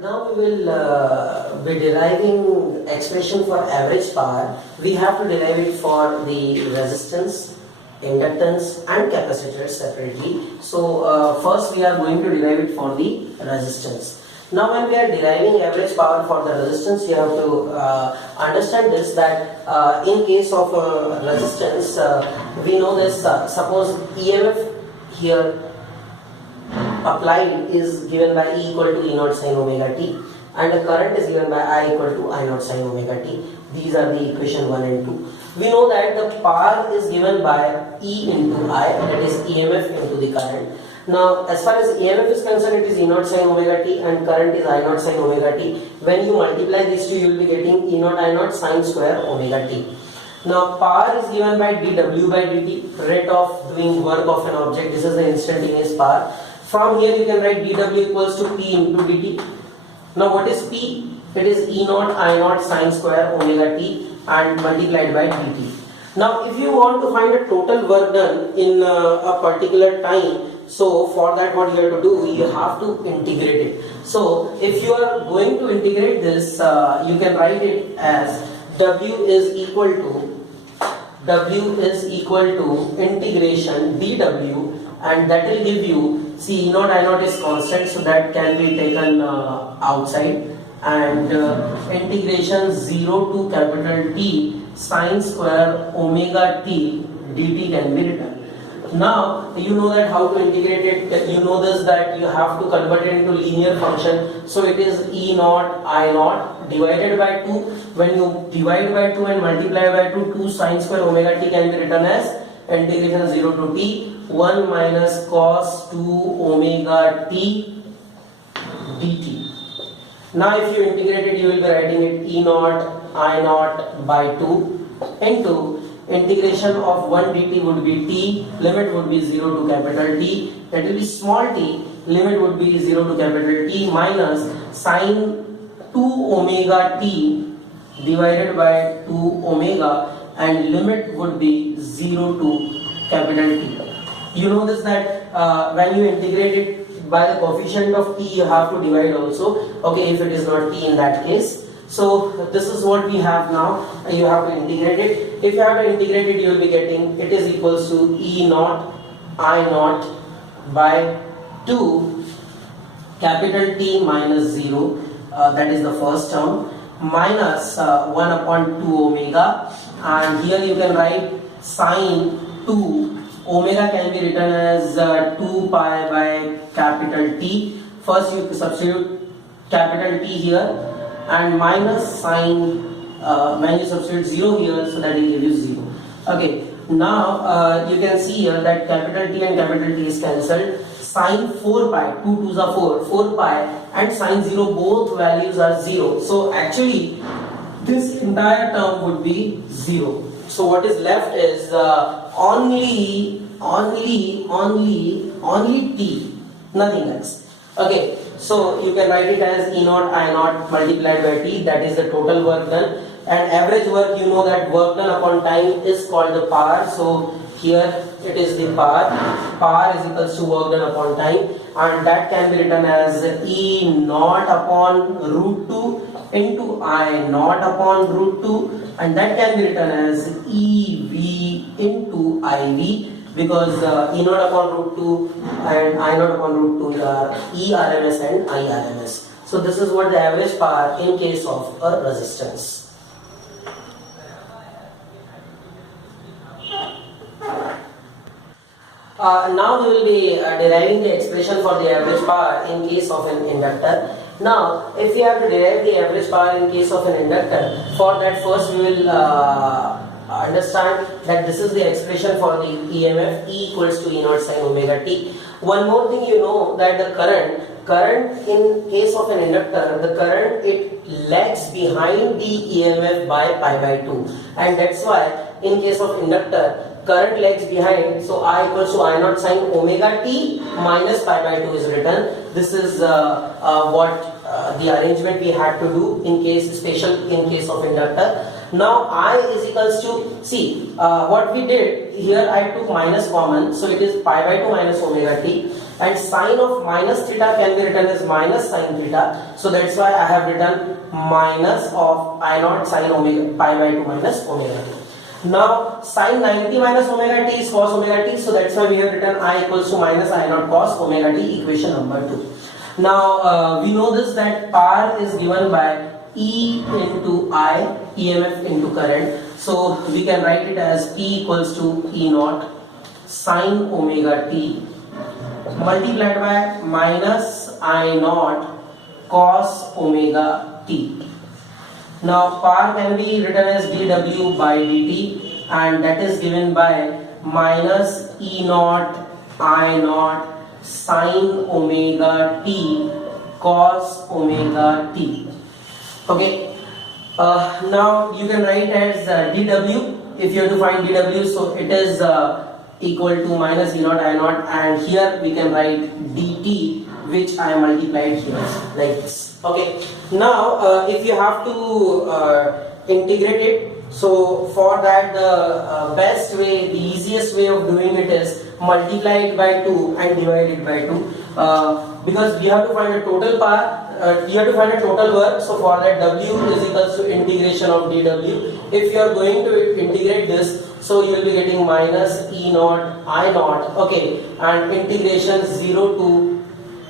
Now we will be deriving expression for average power. We have to derive it for the resistance, inductance and capacitors separately. So first we are going to derive it for the resistance. Now when we are deriving average power for the resistance, you have to understand this, that in case of resistance, we know this, suppose EMF here applied is given by E equal to E naught sin omega t, and the current is given by I equal to I naught sin omega t. These are the equation 1 and 2. We know that the power is given by E into I, that is EMF into the current. Now as far as EMF is concerned, it is E naught sin omega t and current is I naught sin omega t. When you multiply these two, you will be getting E naught I naught sin square omega t. Now power is given by dW by dt, rate of doing work of an object. This is the instantaneous power. From here you can write dW equals to P into dt. Now what is P? It is E naught I naught sin square omega t and multiplied by dt. Now if you want to find a total work done in a particular time, so for that what you have to do, you have to integrate it. So if you are going to integrate this, you can write it as W is equal to integration dW, and that will give you, see, E naught I naught is constant, so that can be taken outside, and integration 0 to capital T sin square omega t dt can be written. Now you know that how to integrate it. You know this, that you have to convert it into linear function. So it is E naught I naught divided by 2. When you divide by 2 and multiply by 2 sin square omega t can be written as integration 0 to t 1 minus cos 2 omega t dt. Now if you integrate it, you will be writing it E naught I naught by 2 into integration of 1 dt would be t, limit would be 0 to capital T, that will be small t, limit would be 0 to capital T, minus sin 2 omega t divided by 2 omega, and limit would be 0 to capital T. You know this, that when you integrate it by the coefficient of t, you have to divide also, okay, if it is not t in that case. So this is what we have now. You have to integrate it. If you have to integrate it, you will be getting, it is equals to E naught I naught by 2 capital T minus 0, that is the first term, minus 1 upon 2 omega, and here you can write sin 2 omega can be written as 2 pi by capital T. First you substitute capital T here, and minus sin, when you substitute 0 here, so that will give you 0. Okay, now you can see here that capital T and capital T is cancelled. Sin 4 pi, 2 2s are 4 pi, and sin 0, both values are 0. So actually this entire term would be 0. So what is left is only t, nothing else. Okay, so you can write it as E naught I naught multiplied by t, that is the total work done, and average work, you know that work done upon time is called the power. So here it is the power is equals to work done upon time, and that can be written as E naught upon root 2 into I naught upon root 2, and that can be written as EV into IV, because E naught upon root 2 and I naught upon root 2 are ERMS and IRMS. So this is what the average power in case of a resistance. Now we will be deriving the expression for the average power in case of an inductor. Now if we have to derive the average power in case of an inductor, for that first we will understand that this is the expression for the EMF, E equals to E naught sin omega t. One more thing, you know that the current in case of an inductor, the current, it lags behind the EMF by pi by 2, and that's why in case of inductor current lags behind, so I equals to I naught sin omega t minus pi by 2 is written. This is what the arrangement we had to do in case, special in case of inductor. Now I is equals to, see what we did here, I took minus common, so it is pi by 2 minus omega t, and sine of minus theta can be written as minus sine theta. So that's why I have written minus of I naught sine omega pi by 2 minus omega t. Now sine 90 minus omega t is cos omega t, so that's why we have written I equals to minus I naught cos omega t, equation number 2. Now we know this, that power is given by E into I, EMF into current. So we can write it as P equals to E naught sine omega t multiplied by minus I naught cos omega t. Now power can be written as dW by dt, and that is given by minus E naught I naught sine omega t cos omega t. Okay, now you can write as dW. If you have to find dW, so it is equal to minus E naught I naught, and here we can write dt, which I multiplied here like this. Okay, now if you have to integrate it, so for that the best way, the easiest way of doing it is multiply it by 2 and divide it by 2, because we have to find a total power, we have to find a total work. So for that W is equals to integration of dW. If you are going to integrate this, so you will be getting minus E naught I naught, okay, and integration 0 to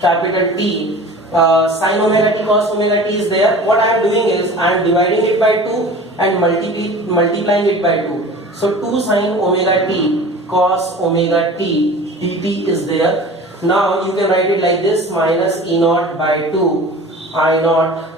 capital T sin omega t cos omega t is there. What I am doing is I am dividing it by 2 and multiplying it by 2. So 2 sin omega t cos omega t dt is there. Now you can write it like this, minus E naught by 2 I naught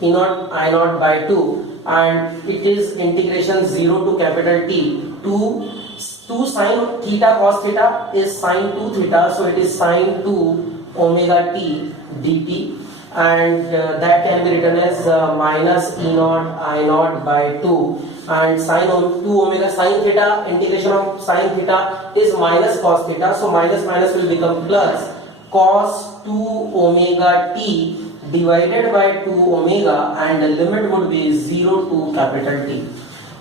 E naught I naught by 2, and it is integration 0 to capital T. 2 sin theta cos theta is sin 2 theta, so it is sin 2 omega t dt, and that can be written as minus E naught I naught by 2, and sin 2 omega sin theta, integration of sin theta is minus cos theta, so minus minus will become plus cos 2 omega t divided by 2 omega, and the limit would be 0 to capital T.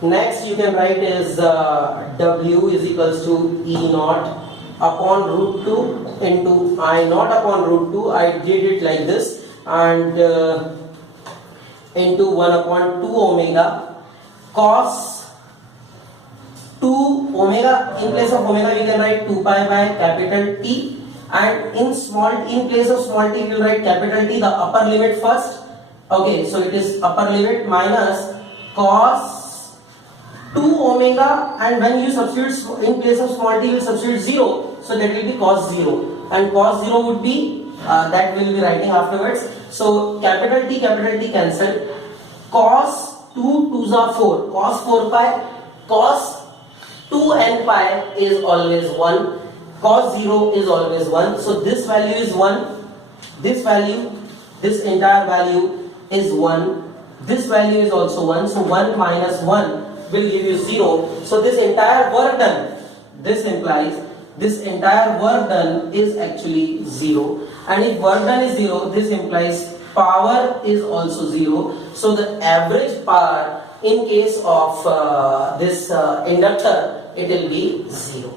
Next you can write is W is equals to E naught upon root 2 into I naught upon root 2. I did it like this, and into 1 upon 2 omega cos 2 omega. In place of omega we can write 2 pi by capital T, and in place of small t we will write capital T, the upper limit first. Okay, so it is upper limit minus cos 2 omega, and when you substitute in place of small t you will substitute 0, so that will be cos 0, and cos 0 would be that we will be writing afterwards. So capital T cancelled, cos 2 2s are 4, cos 4 pi, cos 2 n pi is always 1, cos 0 is always 1, so this value is 1, this value, this entire value is 1, this value is also 1, so 1 minus 1 will give you 0. So this entire work done, this implies this entire work done is actually 0, and if work done is 0, this implies power is also 0. So the average power in case of this inductor, it will be 0.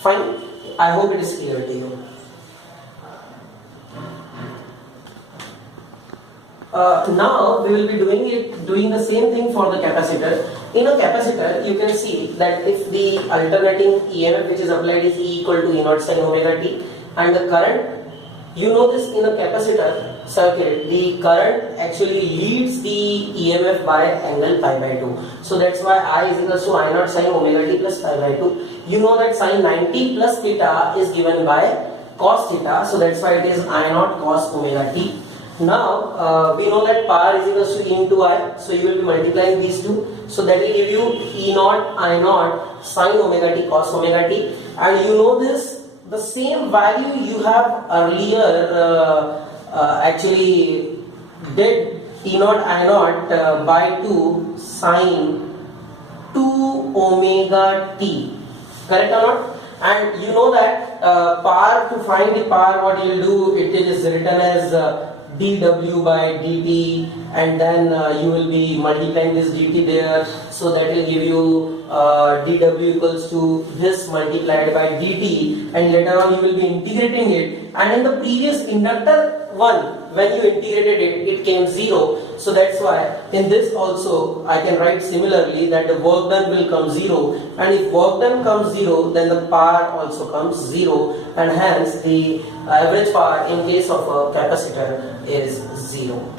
Fine, I hope it is clear to you. Now we will be doing the same thing for the capacitor. In a capacitor, you can see that if the alternating EMF which is applied is E equal to E naught sin omega t, and the current, you know this, in a capacitor circuit, the current actually leads the EMF by angle pi by 2. So that's why I is equals to I naught sin omega t plus pi by 2. You know that sin 90 plus theta is given by cos theta, so that's why it is I naught cos omega t. Now we know that power is equals to E into I, so you will be multiplying these two, so that will give you E naught I naught sin omega t cos omega t, and you know this, the same value you have earlier actually did E naught I naught by 2 sin 2 omega t, correct or not? And you know that power, to find the power, what you will do, it is written as dw by dt, and then you will be multiplying this dt there, so that will give you dw equals to this multiplied by dt, and later on you will be integrating it, and in the previous inductor 1, when you integrated it, it came 0, so that's why in this also I can write similarly that the work done will come 0, and if work done comes 0, then the power also comes 0, and hence the average power in case of a capacitor is 0.